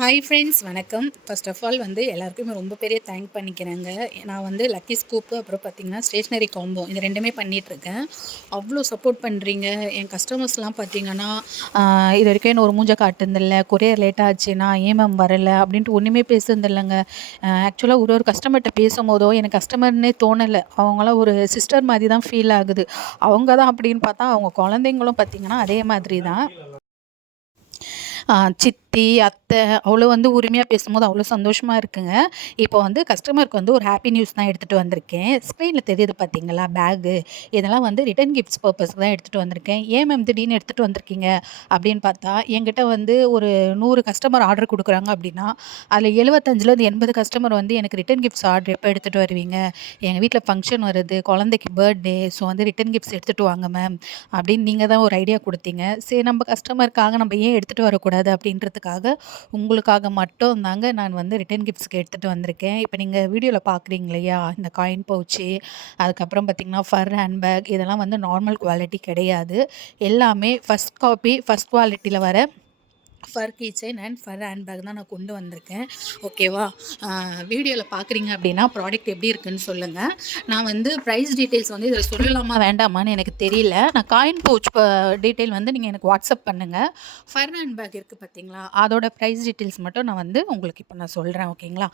Hi friends, வணக்கம். First of all எல்லாருக்குமே ரொம்ப பெரிய தேங்க் பண்ணிக்கிறேங்க. நான் லக்கி ஸ்கூப்பு, அப்புறம் பார்த்தீங்கன்னா ஸ்டேஷ்னரி காம்போ இது 2மே பண்ணிகிட்ருக்கேன். அவ்வளோ சப்போர்ட் பண்ணுறீங்க. என் கஸ்டமர்ஸ்லாம் பார்த்தீங்கன்னா, இது வரைக்கும் என்ன ஒரு மூஞ்ச காட்டுனதில்ல, கொரியர் லேட் ஆச்சுன்னா, ஏன் மேம் வரல அப்படின்ட்டு ஒன்றுமே பேசுனதில்லங்க. ஆக்சுவலாக ஒரு கஸ்டமர்ட்ட பேசும்போதோ எனக்கு கஸ்டமர்னே தோணலை. அவங்களாம் ஒரு சிஸ்டர் மாதிரி தான் ஃபீல் ஆகுது. அவங்க தான் அப்படின்னு பார்த்தா, அவங்க குழந்தைங்களும் பார்த்தீங்கன்னா அதே மாதிரி தான். சித்தி, அத்தை அவ்வளோ உரிமையா பேசும்போது அவ்வளோ சந்தோஷமா இருக்குங்க. இப்போ கஸ்டமருக்கு ஒரு ஹாப்பி நியூஸ் தான் எடுத்துட்டு வந்திருக்கேன். ஸ்க்ரீன்ல தெரியுது பார்த்தீங்களா பேகு. இதெல்லாம் ரிட்டர்ன் கிஃப்ட்ஸ் பர்ப்பஸ்க்கு தான் எடுத்துட்டு வந்திருக்கேன். ஏன் மேம் திடீர்னு எடுத்துட்டு வந்திருக்கீங்க அப்படின்னு பார்த்தா, என்கிட்ட ஒரு 100 கஸ்டமர் ஆர்டர் குடுக்குறாங்க அப்படின்னா, அதில 75லேருந்து 80 கஸ்டமர் எனக்கு ரிட்டர்ன் கிஃப்ட்ஸ் ஆர்டர் எப்போ எடுத்துட்டு வருவீங்க? எங்க வீட்ல ஃபங்ஷன் வருது, குழந்தைக்கு பர்த்டே. ஸோ ரிட்டர்ன் கிஃப்ட்ஸ் எடுத்துட்டு வாங்க மேம் அப்படின்னு நீங்க தான் ஒரு ஐடியா குடுத்தீங்க. சரி, நம்ம கஸ்டமருக்காக நம்ம ஏன் எடுத்துட்டு வரக்கூடாது அப்படின்றதுக்காக உங்களுக்காக மட்டும் தாங்க நான் ரிட்டர்ன் கிஃப்ட்ஸ்க்கு எடுத்துகிட்டு வந்திருக்கேன். இப்போ நீங்கள் வீடியோவில் பார்க்குறீங்க இல்லையா, இந்த காயின் பவுச்சு, அதுக்கப்புறம் பார்த்தீங்கன்னா ஃபர் ஹேண்ட்பேக், இதெல்லாம் நார்மல் குவாலிட்டி கிடையாது. எல்லாமே ஃபர்ஸ்ட் காப்பி, ஃபர்ஸ்ட் குவாலிட்டியில் வர fur key chain and fur handbag தான் நான் கொண்டு வந்திருக்கேன். ஓகேவா? வீடியோவில் பார்க்குறீங்க அப்படின்னா ப்ராடக்ட் எப்படி இருக்குன்னு சொல்லுங்கள். நான் ப்ரைஸ் டீட்டெயில்ஸ் இதில் சொல்லலாமா வேண்டாமான்னு எனக்கு தெரியல. நான் காயின் பவுச் டீட்டெயில் நீங்கள் எனக்கு வாட்ஸ்அப் பண்ணுங்கள். ஃபர் ஹேண்ட்பேக் இருக்குது பார்த்தீங்களா, அதோட ப்ரைஸ் டீட்டெயில்ஸ் மட்டும் நான் உங்களுக்கு இப்போ நான் சொல்கிறேன். ஓகேங்களா?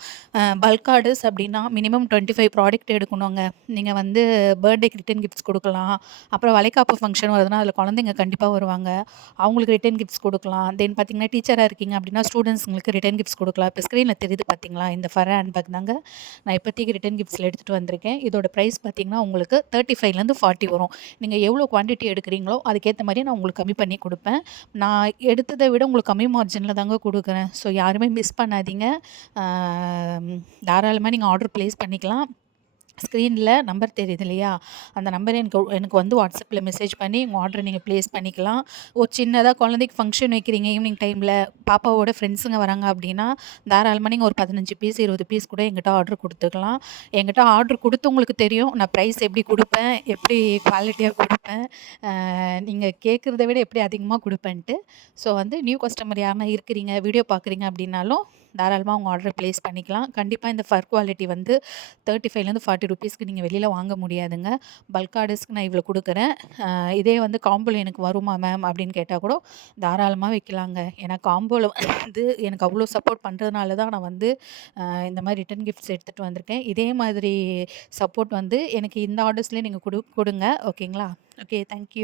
பல்க் ஆர்டர்ஸ் அப்படின்னா மினிமம் 25 ப்ராடக்ட் எடுக்கணுங்க. நீங்கள் பர்த்டேக்கு ரிட்டர்ன் கிஃப்ட்ஸ் கொடுக்கலாம். அப்புறம் வளைகாப்பு ஃபங்க்ஷன் வருதுன்னா அதில் குழந்தைங்க கண்டிப்பாக வருவாங்க. அவங்களுக்கு ரிட்டர்ன் கிஃப்ட்ஸ் கொடுக்கலாம். தென் பார்த்தீங்கன்னா டீச்சராக இருக்கீங்க அப்படின்னா ஸ்டூடெண்ட்ஸ்ங்களுக்கு ரிட்டர்ன் கிஃப்ட்ஸ் கொடுக்கலாம். இப்போ ஸ்க்ரீனில் தெரியுது பார்த்தீங்களா, இந்த ஃபர் ஹேண்ட்பேக் தாங்க நான் இப்போதைக்கு ரிட்டர்ன் கிஃப்ட்ஸில் எடுத்துகிட்டு வந்திருக்கேன். இதோட ப்ரைஸ் பார்த்தீங்கன்னா உங்களுக்கு 35லேருந்து 40 வரும். நீங்கள் எவ்வளோ குவான்டிட்டி எடுக்கிறீங்களோ அதுக்கேற்ற மாதிரி நான் உங்களுக்கு கம்மி பண்ணி கொடுப்பேன். நான் எடுத்ததை விட உங்களுக்கு கம்மி மார்ஜினில் தாங்க கொடுக்குறேன். ஸோ யாருமே மிஸ் பண்ணாதீங்க. தாராளமாக நீங்கள் ஆர்டர் ப்ளேஸ் பண்ணிக்கலாம். ஸ்க்ரீனில் நம்பர் தெரியுது இல்லையா, அந்த நம்பரை எனக்கு வாட்ஸ்அப்பில் மெசேஜ் பண்ணி உங்கள் ஆர்டரை நீங்கள் ப்ளேஸ் பண்ணிக்கலாம். ஒரு சின்னதாக குழந்தைக்கு ஃபங்க்ஷன் வைக்கிறீங்க ஈவினிங் டைமில், பாப்பாவோட ஃப்ரெண்ட்ஸுங்க வராங்க அப்படின்னா தாராளமாக நீங்கள் ஒரு 15 பீஸ் 20 பீஸ் கூட எங்கிட்ட ஆர்டர் கொடுத்துக்கலாம். என்கிட்ட ஆர்டர் கொடுத்து உங்களுக்கு தெரியும் நான் ப்ரைஸ் எப்படி கொடுப்பேன், எப்படி குவாலிட்டியாக கொடுப்பேன், நீங்கள் கேட்குறத விட எப்படி அதிகமாக கொடுப்பேன்ட்டு. ஸோ நியூ கஸ்டமர் யாருன்னா இருக்கிறீங்க, வீடியோ பார்க்குறீங்க அப்படின்னாலும் தாராளமாக உங்கள் ஆர்டரை ப்ளேஸ் பண்ணிக்கலாம். கண்டிப்பாக இந்த ஃபர் குவாலிட்டி 35லேருந்து 40 ருப்பீஸ்க்கு நீங்கள் வெளியில் வாங்க முடியாதுங்க. பல்க் ஆர்டர்ஸ்க்கு நான் இவ்வளோ கொடுக்குறேன். இதே காம்போல எனக்கு வருமா மேம் அப்படின்னு கேட்டால் கூட தாராளமாக வைக்கலாங்க. ஏன்னா காம்போவில் எனக்கு அவ்வளோ சப்போர்ட் பண்ணுறதுனால தான் நான் இந்த மாதிரி ரிட்டர்ன் கிஃப்ட்ஸ் எடுத்துகிட்டு வந்திருக்கேன். இதே மாதிரி சப்போர்ட் எனக்கு இந்த ஆர்டர்ஸ்லேயே நீங்கள் கொடுங்க. ஓகேங்களா? Okay, thank you.